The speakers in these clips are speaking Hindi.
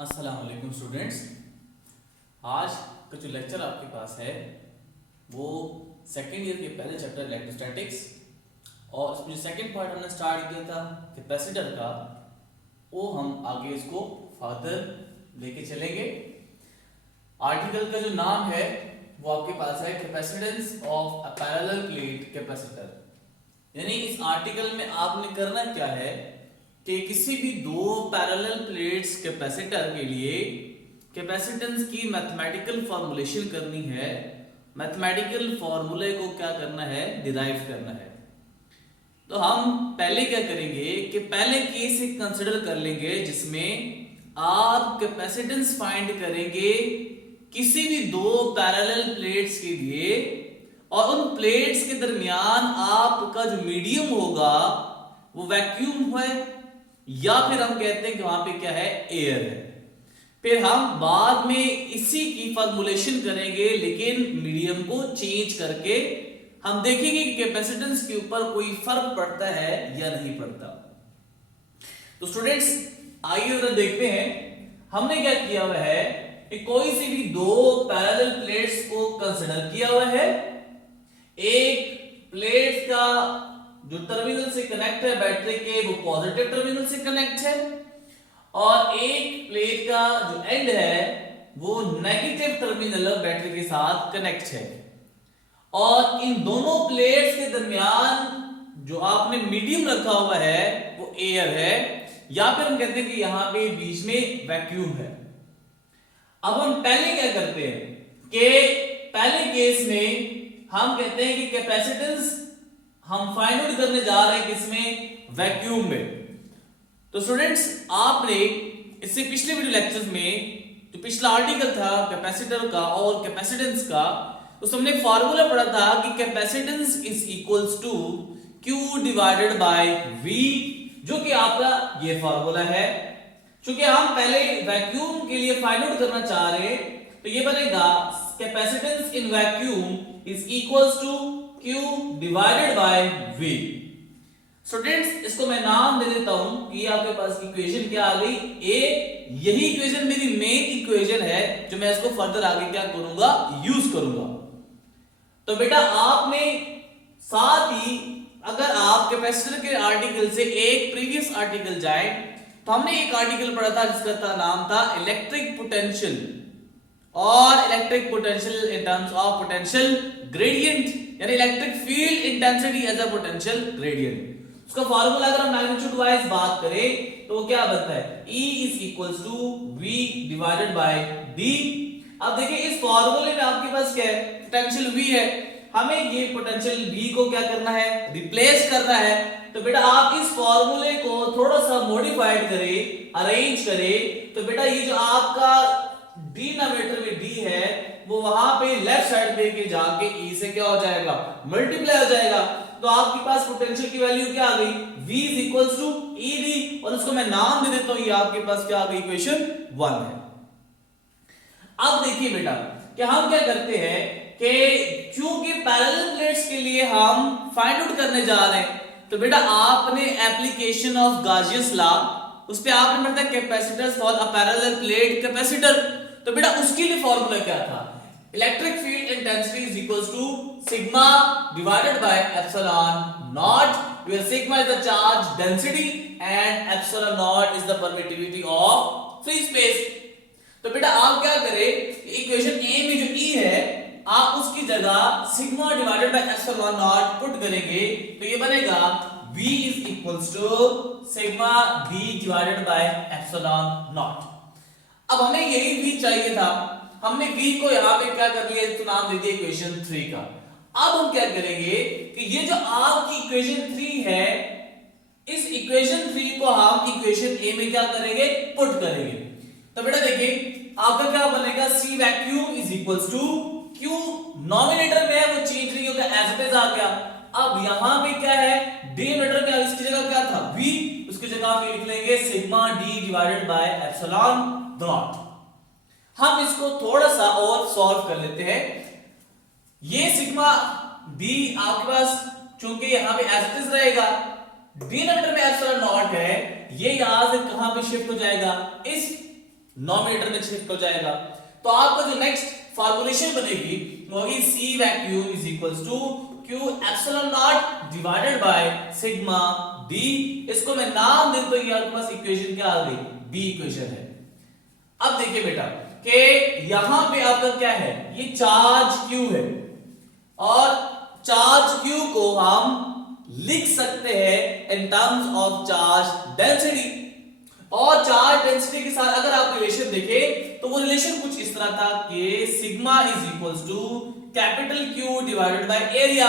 अस्सलाम वालेकुम स्टूडेंट्स। आज का जो लेक्चर आपके पास है वो सेकेंड ईयर के पहले चैप्टर इलेक्ट्रोस्टैटिक्स और इसमें जो सेकेंड पार्ट हमने स्टार्ट किया था कैपेसिटर का, वो हम आगे इसको फर्दर लेके चलेंगे। आर्टिकल का जो नाम है वो आपके पास है capacitance of a parallel plate capacitor. यानी इस आर्टिकल में आपने करना क्या है कि किसी भी दो पैरेलल प्लेट्स कैपेसिटर के लिए कैपेसिटेंस की मैथमेटिकल फॉर्मूलेशन करनी है। मैथमेटिकल फॉर्मूले को क्या करना है, डिराइव करना है। तो हम पहले क्या करेंगे कि पहले केस एक कंसिडर कर लेंगे जिसमें आप कैपेसिटेंस फाइंड करेंगे किसी भी दो पैरेलल प्लेट्स के लिए, और उन प्लेट्स के दरमियान आपका जो मीडियम होगा वो वैक्यूम है या फिर हम कहते हैं कि वहां पे क्या है, एयर है। फिर हम बाद में इसी की फॉर्मूलेशन करेंगे, लेकिन मीडियम को चेंज करके हम देखेंगे कि कैपेसिटेंस के ऊपर कोई फर्क पड़ता है या नहीं पड़ता। तो स्टूडेंट्स आइए उधर देखते हैं हमने क्या किया हुआ है कि कोई सी भी दो पैरेलल प्लेट्स को कंसिडर किया हुआ है। एक प्लेट का जो टर्मिनल से कनेक्ट है बैटरी के वो पॉजिटिव टर्मिनल से कनेक्ट है, और एक प्लेट का जो एंड है वो नेगेटिव टर्मिनल बैटरी के साथ कनेक्ट है। और इन दोनों प्लेट्स के दरमियान जो आपने मीडियम रखा हुआ है वो एयर है, या फिर हम कहते हैं कि यहां पे बीच में वैक्यूम है। अब हम पहले क्या करते हैं कि पहले केस में हम कहते हैं कि कैपेसिटेंस हम फाइंड आउट करने जा रहे हैं किसमें, वैक्यूम में। तो स्टूडेंट्स आपने इससे पिछले वीडियो लेक्चर्स में जो पिछला आर्टिकल था कैपेसिटर का और कैपेसिटेंस का, उसमें हमने फार्मूला पढ़ा था कि capacitance is equals to Q divided by V, जो कि आपका ये फार्मूला है। क्योंकि हम पहले वैक्यूम के लिए फाइंड आउट करना चाह रहे हैं, तो ये बनेगा capacitance in vacuum is equals to Q divided by V। Students इसको मैं नाम दे देता हूं कि आपके पास इक्वेशन क्या आ गई, ए। यही इक्वेशन मेरी मेन इक्वेशन है जो मैं इसको फर्दर आगे क्या करूंगा, यूज करूंगा। तो बेटा आपने साथ ही अगर आप कैपेसिटर के आर्टिकल से एक प्रीवियस आर्टिकल जाए तो हमने एक आर्टिकल पढ़ा था जिसका नाम था इलेक्ट्रिक पोटेंशियल, और electric potential in terms of potential gradient, यानी electric field intensity as a potential gradient. उसका फार्मूला अगर हम मैग्नीट्यूड वाइज बात करें तो वो क्या बनता है, E is equals to V divided by D। अब देखिए इस फार्मूले में आपके पास क्या है, पोटेंशियल V है, हमें ये पोटेंशियल V को क्या करना है, रिप्लेस करना है। तो बेटा आप इस फार्मूले को थोड़ा सा मॉडिफाइड करें, अरेंज करें, तो बेटा ये जो आपका डिनोमिनेटर में D है वो वहां पे लेफ्ट साइड पे के जाके E से क्या हो जाएगा, मल्टीप्लाई हो जाएगा। तो आपके पास पोटेंशियल की वैल्यू क्या आ गई, V is equals to ED, और उसको मैं नाम दे देता हूं, ये आपके पास क्या आ गई, इक्वेशन 1 है। अब देखिए बेटा कि हम क्या करते हैं कि क्योंकि पैरेलल प्लेट्स के लिए हम फाइंड आउट करने जा रहे हैं, तो बेटा आपने एप्लीकेशन ऑफ गाउसियन लॉ उस पे आपने पढ़ा था capacitors for a parallel plate capacitor. तो बेटा उसके लिए फार्मूला क्या था, electric field intensity is equals to sigma divided by epsilon naught, where sigma is the charge density and epsilon naught is the permittivity of free space। तो बेटा आप क्या करें, इक्वेशन ए में जो E है आप उसकी जगह sigma divided by epsilon naught put करेंगे, तो ये बनेगा V is equals to sigma B divided by epsilon naught. अब हमें यही V चाहिए था, हमने V को यहां पे क्या कर लिया, तो नाम दे दिया इक्वेशन 3 का। अब हम क्या करेंगे कि ये जो आपकी इक्वेशन 3 है, इस इक्वेशन 3 को हम इक्वेशन ए में क्या करेंगे, पुट करेंगे। तो बेटा देखिए आपका क्या बनेगा, C vacuum is equals to Q numerator में है वो चेंज नहीं होगा, एज इट इज आ गया। अब यहां पे क्या है, डिनोमिनेटर में इसकी जगह क्या था, V, उसकी जगह हम लिख लेंगे sigma D divided by epsilon not. हम इसको थोड़ा सा और सॉल्व कर लेते हैं। ये सिग्मा D आपके पास चूंकि यहां पे एज इट इज रहेगा, डिनोमिनेटर में एप्सिलॉन नॉट है, ये यहां से कहां पे शिफ्ट हो जाएगा, इस नॉमिनेटर में शिफ्ट हो जाएगा। तो आपका जो नेक्स्ट फॉर्मुलेशन बनेगी वो होगी C vacuum is equals to Q epsilon naught divided by sigma D। इसको मैं नाम देता हूं, आपके पास इक्वेशन क्या आ गई, B इक्वेशन है। अब देखिए बेटा कि यहां पे आपका क्या है, ये चार्ज Q है और चार्ज Q को हम लिख सकते हैं इन टर्म्स ऑफ चार्ज डेंसिटी। और चार्ज डेंसिटी के साथ अगर आप रिलेशन देखें तो वो रिलेशन कुछ इस तरह था कि sigma is equals to capital Q divided by area.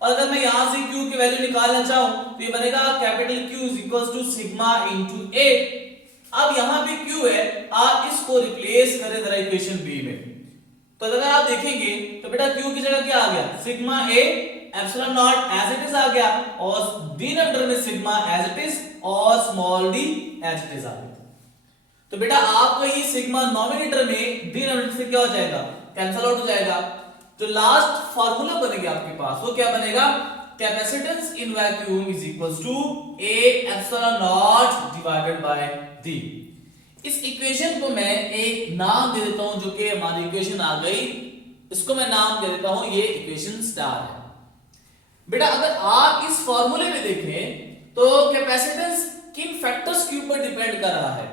और अगर मैं यहां से Q की वैल्यू निकालना चाहूं तो ये बनेगा capital Q is equals to sigma into A। अब यहां पे Q है, आप इसको रिप्लेस करें जरा इक्वेशन B में, तो अगर आप देखेंगे तो बेटा Q की जगह क्या आ गया, sigma A epsilon nought as it is आ गया और डिनोमिनेटर में सिग्मा एज इट इज और small d as it is आ गया। तो बेटा आपको ये सिग्मा नॉमिनेटर में डिनोमिनेटर से क्या हो जाएगा, कैंसिल आउट हो जाएगा। जो लास्ट फार्मूला बनेगा आपके पास वो क्या बनेगा, capacitance in vacuum is equals to A epsilon naught divided by D। इस इक्वेशन को मैं एक नाम दे देता हूं जो कि हमारी इक्वेशन आ गई, इसको मैं नाम दे देता हूं, ये इक्वेशन स्टार है। बेटा अगर आप इस फॉर्मूले में देखें तो कैपेसिटेंस किन फैक्टर्स के ऊपर डिपेंड कर रहा है।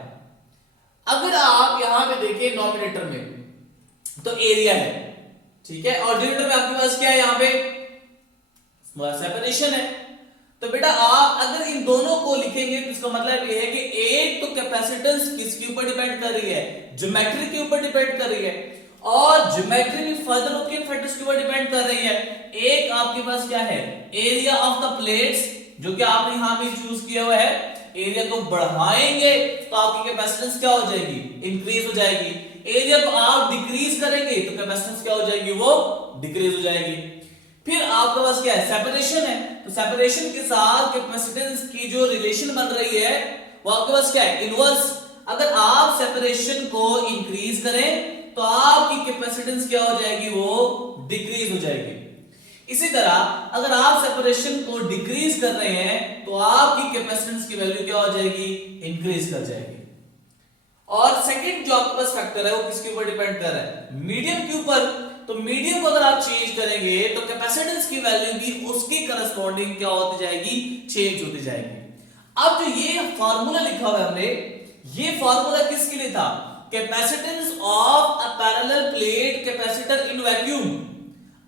अगर आप यहां पे देखें नॉमिनेटर में तो एरिया है, ठीक है, और डिनोमिनेटर में आपके पास क्या है, यहां पे सेपरेशन है। तो बेटा आप अगर इन दोनों को लिखेंगे तो इसका मतलब ये है कि एक तो कैपेसिटेंस किसके ऊपर डिपेंड कर रही है, ज्योमेट्री के ऊपर डिपेंड कर रही है, और ज्योमेट्री भी फर्दर किन फैक्टर्स के ऊपर डिपेंड कर रही है। एक आपके पास क्या है, एरिया ऑफ द प्लेट्स, जो कि आपने यहां पे चूज किया हुआ है। एरिया को बढ़ाएंगे तो आपकी कैपेसिटेंस क्या हो जाएगी, इंक्रीज हो जाएगी। एरिया को आप डिक्रीज करेंगे तो कैपेसिटेंस क्या हो जाएगी, वो डिक्रीज हो जाएगी। फिर आपके पास क्या है, सेपरेशन है, तो सेपरेशन के साथ कैपेसिटेंस की जो रिलेशन बन रही है वो आपके पास क्या है, इनवर्स। अगर आप सेपरेशन को इंक्रीज करें तो आपकी कैपेसिटेंस क्या हो जाएगी, वो डिक्रीज हो जाएगी। इसी तरह अगर आप सेपरेशन को डिक्रीज कर रहे हैं तो आपकी कैपेसिटेंस की वैल्यू क्या हो जाएगी, इंक्रीज कर जाएगी। और सेकंड जो आपके पास फैक्टर है वो किसके ऊपर डिपेंड कर रहा है, मीडियम के ऊपर। तो मीडियम को अगर आप चेंज करेंगे तो कैपेसिटेंस की वैल्यू भी उसके करस्पॉन्डिंग क्या होती जाएगी, चेंज होती जाएगी। अब जो ये फार्मूला लिखा हुआ है हमने, ये फार्मूला किसके लिए था, capacitance of a parallel plate capacitor in vacuum.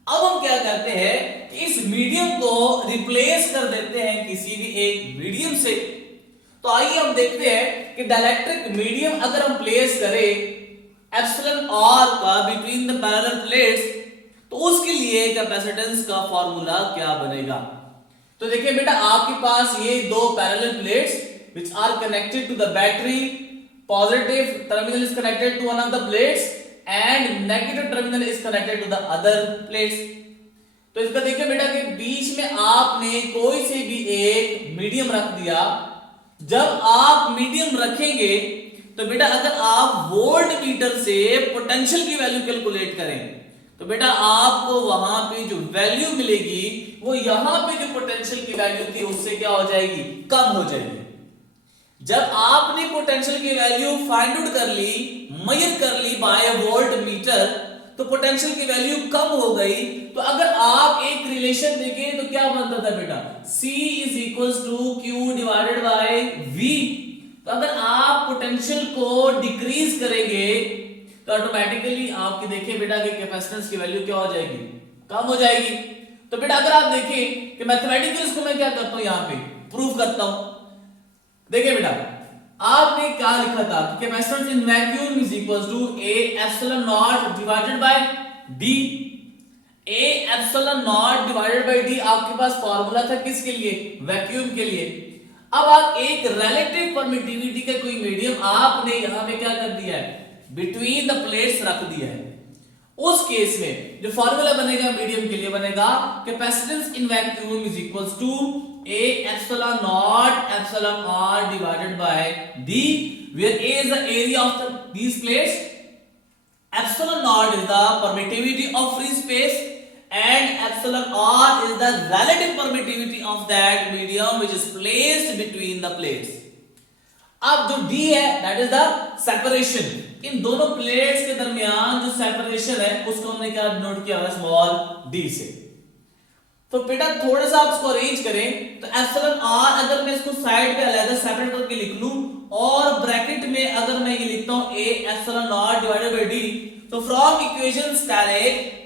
अब हम क्या करते हैं, इस मीडियम को रिप्लेस कर देते हैं किसी भी एक मीडियम से। तो आइए हम देखते हैं कि डाइलेक्ट्रिक मीडियम अगर हम प्लेस करें एप्सिलॉन आर का बिटवीन द पैरेलल प्लेट्स, तो उसके लिए कैपेसिटेंस का फार्मूला क्या बनेगा। तो देखिए बेटा आपके पास ये दो parallel plates which are connected to the battery, positive terminal is connected to one of the plates and negative terminal is connected to the other plates. तो इसका देखिए बेटा कि बीच में आपने कोई से भी एक मीडियम रख दिया। जब आप मीडियम रखेंगे तो बेटा अगर आप वोल्ट मीटर से पोटेंशियल की वैल्यू कैलकुलेट करें तो बेटा आपको वहां पे जो वैल्यू मिलेगी वो यहां पे जो पोटेंशियल की वैल्यू थी उससे क्या हो जाएगी, कम हो जाएगी। जब आपने पोटेंशियल की वैल्यू फाइंड आउट कर ली, मेजर कर ली बाय वोल्ट मीटर, तो पोटेंशियल की वैल्यू कम हो गई। तो अगर आप एक रिलेशन देखें तो क्या बनता था बेटा, C is equals to Q divided by V। तो अगर आप पोटेंशियल को डिक्रीज करेंगे तो ऑटोमेटिकली आपकी देखिए बेटा कि कैपेसिटेंस की वैल्यू क्या हो जाएगी, कम हो जाएगी। तो बेटा अगर आप देखें कि मैथमेटिकली इसको मैं क्या करता हूं, यहां पे प्रूफ करता हूं। देखिए बेटा आपने क्या लिखा था कि capacitance in vacuum is equals to A epsilon naught divided by D। A epsilon naught divided by D आपके पास फार्मूला था किसके लिए, वैक्यूम के लिए। अब आप एक रिलेटिव परमिटिविटी का कोई मीडियम आपने यहां पे क्या कर दिया है, बिटवीन द प्लेट्स रख दिया है। उस केस में जो फार्मूला बनेगा मीडियम के लिए बनेगा capacitance in vacuum is equals to A epsilon naught epsilon R divided by D, where A is the area of these plates, epsilon naught is the permittivity of free space, and epsilon R is the relative permittivity of that medium which is placed between the plates. अब जो डी है दैट इज द सेपरेशन, इन दोनों प्लेट्स के दरमियान जो सेपरेशन है उसको हमने क्या नोट किया है स्मॉल डी से। तो बेटा थोड़ा सा आप इसको अरेंज करें तो एप्सिलॉन आर अगर मैं इसको साइड पे अलग सेपरेट करके लिख लूं और ब्रैकेट में अगर मैं ये लिखता हूं A epsilon naught divided bye D, तो फ्रॉम इक्वेशंस डायरेक्ट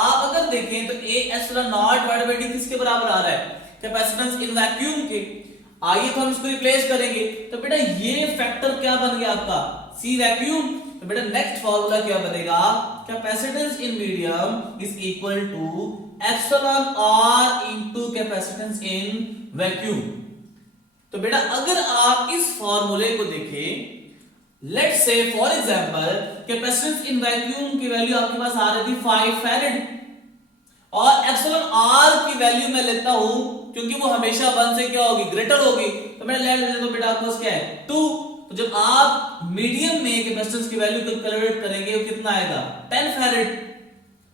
आप अगर देखें तो A epsilon naught divided bye D किसके बराबर आ रहा है, कैपेसिटेंस इन वैक्यूम के। आइए तो हम इसको रिप्लेस करेंगे, तो बेटा ये फैक्टर क्या बन गया आपका सी वैक्यूम। तो बेटा नेक्स्ट फार्मूला क्या बनेगा, capacitance in medium is equal to epsilon R into capacitance in vacuum. तो बेटा अगर आप इस फार्मूले को देखें, let's say for example capacitance in vacuum की वैल्यू आपके पास आ रही थी 5 फैराड और एप्सिलॉन आर की वैल्यू मैं लेता हूं क्योंकि वो हमेशा 1 से क्या होगी ग्रेटर होगी, तो मैं ले लेता हूं बेटा आपके पास क्या है 2। तो जब आप मीडियम में कैपेसिटेंस की वैल्यू को कैलकुलेट करेंगे वो कितना आएगा 10 फैराड।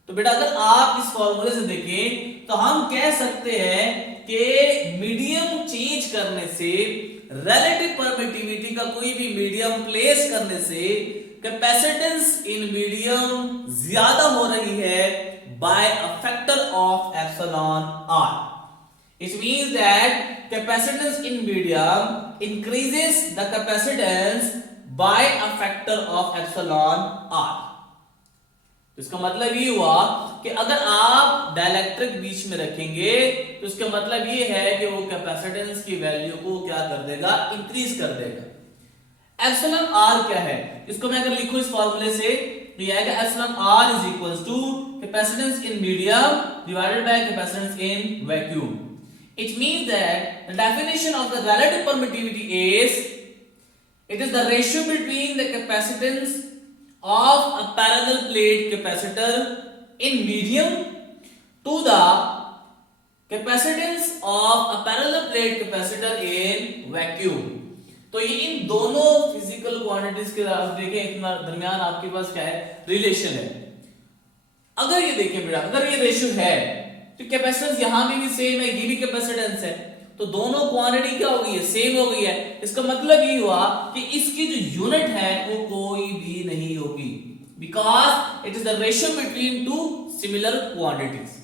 तो बेटा अगर आप इस फॉर्मूले से देखें तो हम कह सकते हैं कि मीडियम चेंज करने से, रिलेटिव परमिटिविटी का कोई भी मीडियम प्लेस करने से कैपेसिटेंस इन मीडियम ज्यादा हो रही है by a factor of epsilon r. It means that capacitance in medium increases the capacitance by a factor of epsilon r. इसका मतलब ये हुआ कि अगर आप डाइलेक्ट्रिक बीच में रखेंगे तो इसका मतलब ये है कि वो कैपेसिटेंस की वैल्यू को क्या कर देगा, इंक्रीज कर देगा। एप्सिलॉन आर क्या है, इसको मैं अगर लिखूं इस फॉर्मूले से तो ये आएगा epsilon R is equals to capacitance in medium divided by capacitance in vacuum. It means that the definition of the relative permittivity is it is the ratio between the capacitance of a parallel plate capacitor in medium to the capacitance of a parallel plate capacitor in vacuum। तो ये इन दोनों फिजिकल क्वांटिटीज के देखें इतना दरमियान आपके पास क्या है रिलेशन है। अगर ये देखें बेटा अगर ये रेशियो है तो कैपेसिटेंस यहां भी सेम है, ये भी कैपेसिटेंस है, तो दोनों क्वांटिटी क्या हो गई है सेम हो गई है। इसका मतलब ये हुआ कि इसकी जो यूनिट है वो कोई भी नहीं होगी, because it is the ratio between two similar quantities.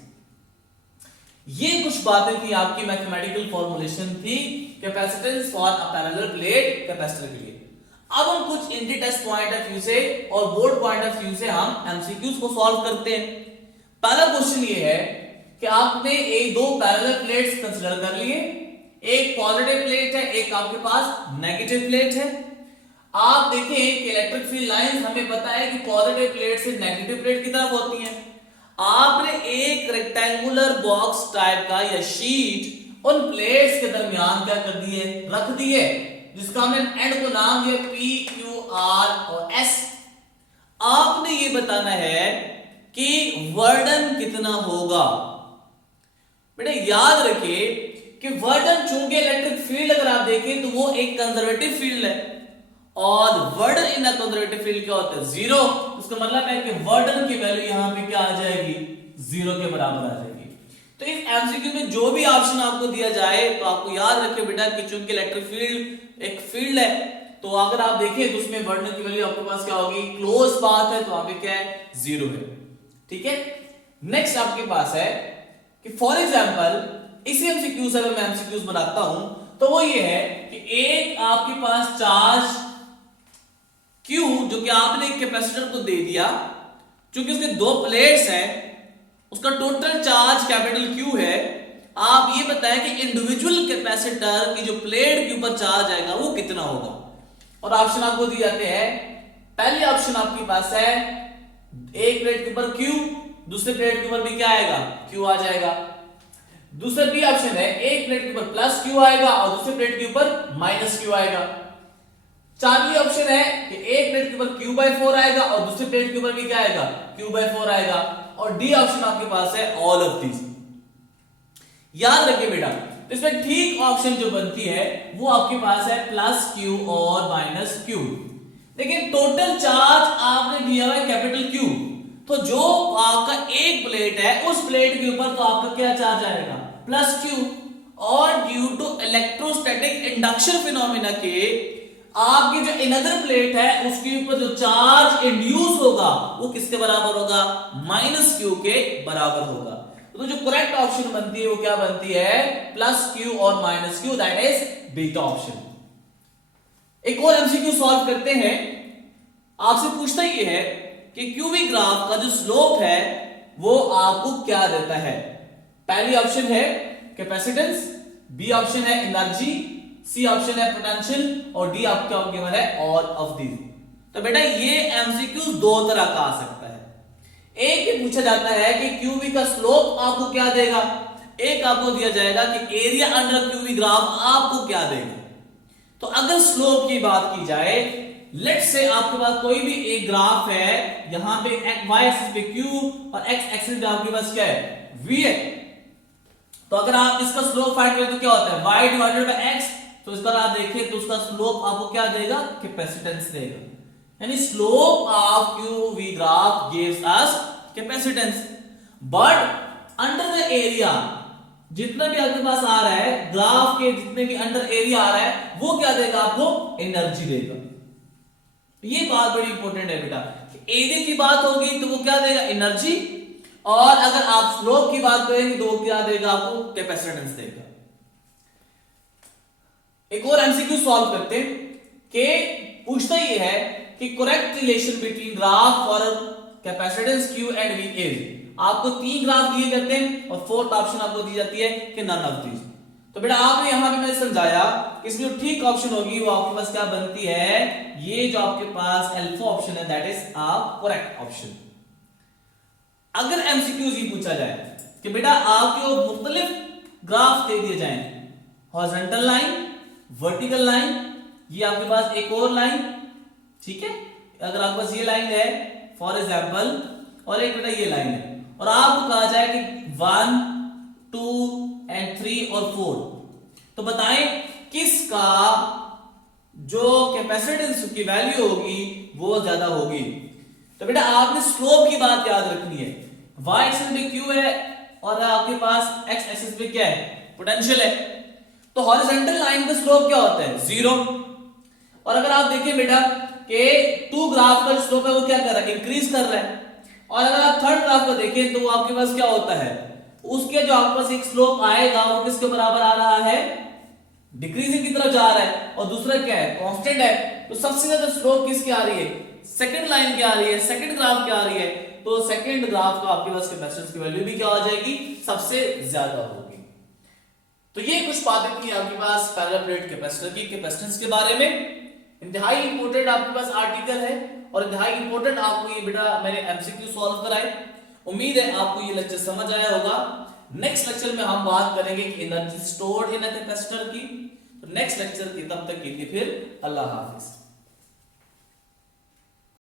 ये कुछ बातें थी आपकी मैथमेटिकल फॉर्मूलेशन थी capacitance for a parallel plate capacitor के लिए। अब हम कुछ इंटी टेस्ट पॉइंट ऑफ व्यू से और बोर्ड पॉइंट ऑफ व्यू से हम एमसीक्यूज को सॉल्व करते हैं। पहला क्वेश्चन ये है कि आपने एक दो पैरेलल प्लेट्स कंसीडर कर लिए, एक पॉजिटिव प्लेट है एक आपके पास नेगेटिव प्लेट है। आप देखें कि इलेक्ट्रिक फील्ड लाइंस हमें पता है कि पॉजिटिव प्लेट से नेगेटिव प्लेट की तरफ होती हैं। आपने एक रेक्टेंगुलर बॉक्स टाइप का या शीट उन प्लेट्स के दरमियान क्या कर दिए रख दिए, जिसका हमने एंड को नाम दिया P, Q, R और S। आपने ये बताना है कि वर्डन कितना होगा। बेटा याद रखिए कि वर्डन चूंकि इलेक्ट्रिक फील्ड अगर आप देखें तो वो एक कंजर्वेटिव फील्ड है और वर्डन इन अ कंजर्वेटिव फील्ड क्या होता है जीरो। उसका मतलब है कि वर्डन की वैल्यू यहां पे क्या आ जाएगी जीरो के बराबर आ जाएगी। तो इस एमसीक्यू में जो भी ऑप्शन आपको दिया जाए तो आपको याद रखिए बेटा कि चूंकि इलेक्ट्रिक फील्ड एक फील्ड है तो अगर आप देखें तो उसमें वर्डन की वैल्यू आपके पास क्या होगी क्लोज पाथ है तो वहां पे क्या है जीरो है। ठीक है, नेक्स्ट आपके पास है कि फॉर एग्जांपल इसी एमसीक्यू से अगर मैं एमसीक्यूज बनाता हूं तो वो ये है कि एक आपके पास चार्ज Q जो कि आपने एक कैपेसिटर को दे दिया, क्योंकि उसके दो प्लेट्स हैं, उसका टोटल चार्ज कैपिटल Q है। आप ये बताएं कि इंडिविजुअल कैपेसिटर की जो प्लेट के ऊपर चार्ज आएगा वो कितना होगा। और ऑप्शन आपको दिए जाते हैं। पहले ऑप्शन आपके पास है एक प्लेट के ऊपर Q, दूसरे प्लेट के ऊपर भी क्या आएगा Q आ जाएगा। दूसरा बी ऑप्शन है एक प्लेट के ऊपर प्लस Q आएगा और दूसरे प्लेट के ऊपर माइनस Q आएगा। चारवी ऑप्शन है कि एक प्लेट के ऊपर Q/4 आएगा और दूसरे प्लेट के ऊपर भी क्या आएगा Q/4 आएगा। और डी ऑप्शन आपके पास है ऑल ऑफ दिस। याद रखिए बेटा इसमें ठीक ऑप्शन जो बनती है वो आपके पास है प्लस Q और माइनस Q। लेकिन टोटल चार्ज आपने दिया हुआ है कैपिटल Q, तो जो आपका एक प्लेट है उस प्लेट के ऊपर तो आपका क्या चार्ज आएगा प्लस Q। और due to electrostatic induction phenomena के आपकी जो अनदर प्लेट है उसके ऊपर जो चार्ज इंड्यूस होगा वो किसके बराबर होगा, माइनस क्यू के बराबर होगा। तो जो करेक्ट ऑप्शन बनती है वो क्या बनती है, प्लस क्यू और minus Q, that is beta option. एक और एमसीक्यू सॉल्व करते हैं। आपसे पूछता ये है कि क्यूबिक ग्राफ का जो स्लोप है वो आपको क्या देता है। पहली ऑप्शन है कैपेसिटेंस, बी ऑप्शन है एनर्जी, सी ऑप्शन है पोटेंशियल और डी आपका गिवन है ऑल ऑफ दीज। तो बेटा ये एमसीक्यू दो तरह का आ सकता है। एक ये पूछा जाता है कि क्यूबिक का स्लोप आपको क्या देगा, एक आपको दिया जाएगा कि एरिया अंडर क्यूबिक ग्राफ आपको क्या देगा। तो अगर स्लोप की बात की जाए, लेट्स से आपके पास कोई भी एक ग्राफ है, यहां पे y एक्सिस पे q और x एक्सिस पे आपके पास क्या है, v है। तो अगर आप इसका स्लोप फाइंड करें तो क्या होता है, y डिवाइडेड बाय x। तो इस पर आप देखिए तो उसका स्लोप आपको क्या देगा, कैपेसिटेंस देगा। यानी slope of qv graph gives us capacitance, but under the area जितना भी आपके पास आ रहा है, ग्राफ के जितने भी अंडर एरिया आ रहा है वो क्या देगा, आपको एनर्जी देगा। ये बात बड़ी इंपॉर्टेंट है बेटा, एरिया की बात होगी तो वो क्या देगा, एनर्जी, और अगर आप स्लोप की बात करेंगे तो वो क्या देगा, आपको कैपेसिटेंस देगा। एक और एमसीक्यू सॉल्व करते हैं कि पूछता ये है कि करेक्ट रिलेशन बिटवीन ग्राफ और capacitance Q and V is. आपको तीन ग्राफ दिए जाते हैं और फोर्थ ऑप्शन आपको दी जाती है कि नन ऑफ दीज। तो बेटा आपने यहां पे मैंने समझाया, इसमें जो ठीक ऑप्शन होगी वो आपके पास क्या बनती है, ये जो आपके पास अल्फा ऑप्शन है that is a correct option. अगर एमसीक्यूज ये पूछा जाए कि बेटा आपको मुख्तलिफ ग्राफ दे दिए जाए, हॉरिजॉन्टल लाइन, वर्टिकल लाइन, ये आपके पास एक और लाइन, ठीक है, अगर आपके पास ये लाइन है फॉर एग्जांपल, और एक बेटा ये लाइन है, और आपको कहा जाए कि 1 2 एंड 3 और 4, तो बताएं किसका जो कैपेसिटेंस की वैल्यू होगी वो ज्यादा होगी। तो बेटा आपने स्लोप की बात याद रखनी है, y एक्सिस पे q है और आपके पास x एक्सिस पे क्या है, पोटेंशियल है। तो हॉरिजॉन्टल लाइन का स्लोप क्या होता है, 0। और अगर आप देखिए बेटा कि टू ग्राफ का स्लोप है वो क्या कर रहा है, इंक्रीज कर रहा है। और अगर आप थर्ड ग्राफ को देखें तो आपके पास क्या होता है, उसके जो आपके पास एक स्लोप आएगा वो किसके बराबर आ रहा है, डिक्रीजिंग की तरफ जा रहा है, और दूसरा क्या है, कांस्टेंट है। तो सबसे ज्यादा स्लोप किसकी आ रही है, सेकंड लाइन की आ रही है, सेकंड ग्राफ की आ रही है। तो सेकंड ग्राफ का आपके पास कैपेसिटेंस की वैल्यू भी क्या हो जाएगी, सबसे ज्यादा होगी। तो ये कुछ बातें थी आपके पास पैरेलल प्लेट कैपेसिटर की कैपेसिटेंस के बारे में। इंतहाई इंपॉर्टेंट आपके पास आर्टिकल है और इंतहाई इंपॉर्टेंट आपको ये बेटा मैंने एमसीक्यू सॉल्व कराए। उम्मीद है आपको ये लेक्चर समझ आया होगा। नेक्स्ट लेक्चर में हम बात करेंगे कि energy stored in a capacitor की। तो नेक्स्ट लेक्चर की तब तक के लिए फिर अल्लाह हाफिज।